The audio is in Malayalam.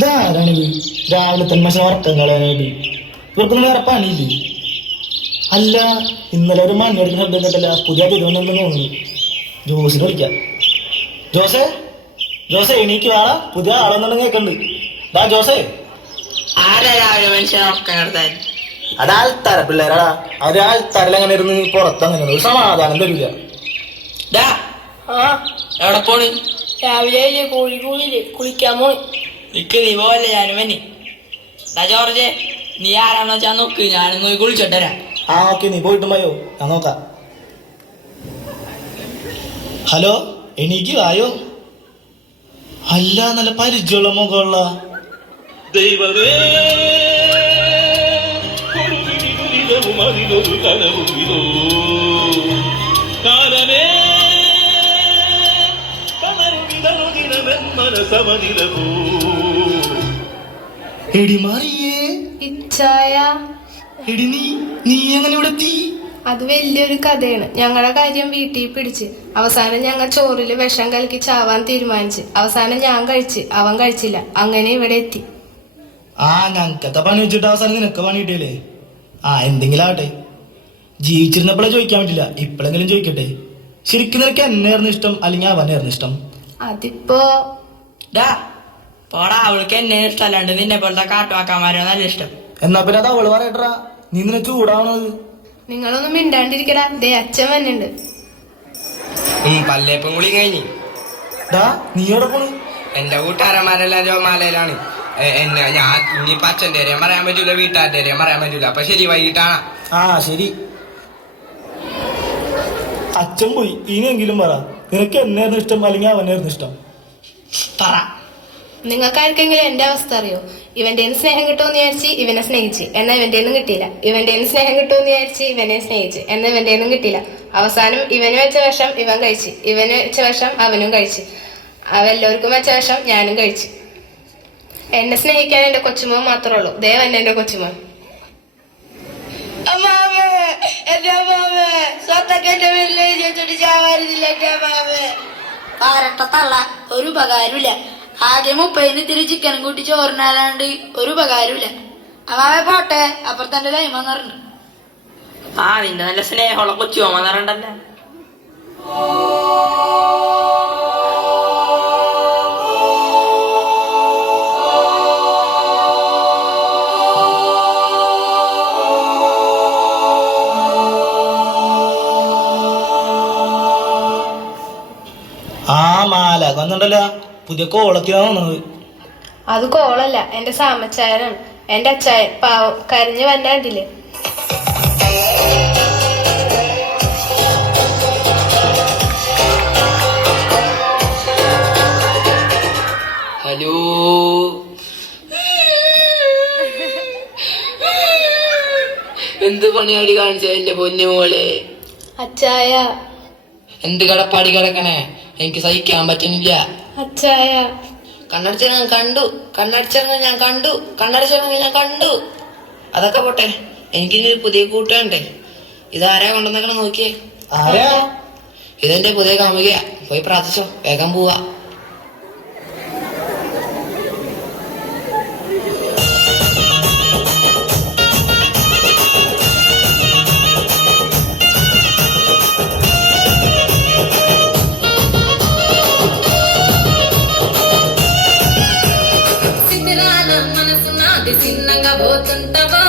ഇതാരാണിത് രാവിലെ തന്നെ ഉറക്കം കളയാനായിട്ട്? ഇവർക്കൊന്നും വേറെ പണിയില്ലേ? അല്ല, ഇന്നലെ ഒരു മണ്ണെടുക്കുന്ന ശബ്ദം കേട്ടല്ല, പുതിയ തിരുവനന്തപുരം തോന്നുന്നു. ജോസിനെ വിളിക്കാം. ജോസേ, ജോസേ എണീക്ക് വാടാ, പുതിയ ആളെന്നുണ്ടെങ്കിൽ കേൾക്കണ്ട്. ഡാ ജോസേ. അതാൾത്തര പിള്ളേരാടാ, ഒരാൾത്തരലങ്ങനെ ഇരുന്ന് പുറത്തങ്ങനെ ഒരു സമാധാനം തരില്ല. എവിടെ പോണ്? രാവിലെ കോഴിക്കൂടില്ലേ കുളിക്കാൻ പോണ്. നിക്ക് നീ പോവല്ലേ, ഞാനും വന്നി. ജോർജ്, നീ ആരാണെന്ന് വെച്ചാ നോക്ക്, ഞാനും പോയി കുളിച്ചോട്ടരാ. ആ ഓക്കെ, നീ പോയിട്ടും പോയോ, ഞാൻ നോക്കാം. ഹലോ, എണീക്ക് വായോ. അല്ല, നല്ല പരിചയമുള്ള മുഖമുള്ള ദൈവമേ, അതിനൊരു കനവുമിതോ കാലമേ, മനസമനിലവോ. എടി മാറിയേ, ഇച്ചായ. എടി നീ എങ്ങനെ ഇവിടെ എത്തി? അത് വലിയൊരു കഥയാണ്. ഞങ്ങളുടെ കാര്യം വീട്ടിൽ പിടിച്ച് അവസാനം ഞങ്ങൾ ചോറിൽ വിഷം കലക്കി ചാവാൻ തീരുമാനിച്ച്. അവസാനം ഞാൻ കഴിച്ച്, അവൻ കഴിച്ചില്ല. അങ്ങനെ ഇവിടെ എത്തി. ആ, ഞങ്ങൾക്കത്തെ പണി വെച്ചിട്ട് അവസാനം നിനക്ക് പണി കിട്ടിയല്ലേ? ആ, എന്തെങ്കിലും ആവട്ടെ. ജീവിച്ചിരുന്നപ്പോഴേ ചോദിക്കാൻ പറ്റില്ല, ഇപ്പോഴെങ്കിലും ചോദിക്കട്ടെ. ശരിക്കും നിനക്ക് എന്നെയായിരുന്നു ഇഷ്ടം അല്ലെങ്കിൽ അവനായിരുന്നു ഇഷ്ടം? അതിപ്പോ പോടാ, അവൾക്ക് എന്നെ ഇഷ്ടമല്ലാണ്ട് നിന്നെ പോലത്തെ കാട്ടുവാക്കാമാരോ നല്ല ഇഷ്ടം. എന്നാ പിന്നെ അത് അവള് പറയട്ടാ, നീ നിന്നെ ചൂടാവണത്. നിങ്ങളൊന്നും മിണ്ടാണ്ടിരിക്കടാ, ദേ അച്ഛൻ വന്നുണ്ട്. പല്ലേപ്പം കുളി കഴിഞ്ഞ്. നീ എവിടെ പോണ്? എന്റെ കൂട്ടുകാരന്മാരെല്ലാം ജോമാലയിലാണ്. ഞാൻ ഇനിയിപ്പൊ അച്ഛൻ്റെ അറിയാൻ പറയാൻ പറ്റൂല, വീട്ടുകാരുടെ അറിയാൻ പറയാൻ പറ്റൂല. അപ്പൊ ശരി, വൈകിട്ടാണ്. ആ ശരി. അച്ഛൻ പോയി, ഇനിയെങ്കിലും പറ, നിനക്ക് എന്നായിരുന്നു ഇഷ്ടം അല്ലെങ്കിൽ അവനായിരുന്നു ഇഷ്ടം? പറ. നിങ്ങൾക്കാർക്കെങ്കിലും എന്റെ അവസ്ഥ അറിയോ? ഇവന്റെ സ്നേഹം കിട്ടുമെന്ന് വിചാരിച്ച് ഇവനെ സ്നേഹിച്ച്, എന്നാ ഇവന്റെ കിട്ടിയില്ല. ഇവന്റെ സ്നേഹം കിട്ടുമെന്ന് വിചാരിച്ച് ഇവനെ സ്നേഹിച്ച്, എന്നാ ഇവന്റെ കിട്ടിയില്ല. അവസാനം ഇവന് വെച്ച വിഷം ഇവൻ കഴിച്ച്, ഇവന് വെച്ച വിഷം അവനും കഴിച്ച്, അവെല്ലാവർക്കും വെച്ച വിഷം ഞാനും കഴിച്ച്. എന്നെ സ്നേഹിക്കാൻ എന്റെ കൊച്ചുമോൻ മാത്രമേ ഉള്ളൂ. ദേവൻ എന്റെ കൊച്ചുമോൻ. പാരട്ടത്തള്ള ഒരു ഉപകാരമില്ല. ആകെ 30 തിരി ചിക്കനും കൂട്ടി ചോറിനാലാണ്ട് ഒരു ഉപകാരമില്ല. അമ്മാവെ പോട്ടെ, അപ്പുറത്തെ ലൈമെന്ന് പറഞ്ഞു. ആ, നിന്റെ നല്ല സ്നേഹമുള്ള കൊച്ചു പോകാറുണ്ടല്ലേ. ആ മാല വന്നിട്ടല്ലോ, പുതിയ കോളൊക്കെയാണ് വന്നത്. അത് കോളല്ല, എന്റെ സാമച്ചായനാണ്. എന്റെ അച്ചായൻ പാവം കരഞ്ഞു വന്നാണ്ടില്ലേ. ഹലോ, എന്ത് പണിയാടി കാണിച്ച എന്റെ പൊന്നു മോളെ? അച്ചായ, എന്ത് കടപ്പാടി കിടക്കണേ, എനിക്ക് സഹിക്കാൻ പറ്റുന്നില്ല. അച്ചായ, കണ്ണടിച്ചിറങ്ങ കണ്ടു, കണ്ണടിച്ചിറങ്ങ ഞാൻ കണ്ടു, കണ്ണടിച്ചിറങ്ങ ഞാൻ കണ്ടു. അതൊക്കെ പോട്ടെ, എനിക്കിനി പുതിയ കൂട്ടുകാരുണ്ടേ. ഇതാരാ കൊണ്ടുവന്നേക്കണം നോക്കിയേ. ആരാ? ഇതെന്റെ പുതിയ കാമുകയാ. പോയി പ്രാർത്ഥിച്ചോ, വേഗം പോവാ. మనసు నాది చిన్నగా పోతుంటవా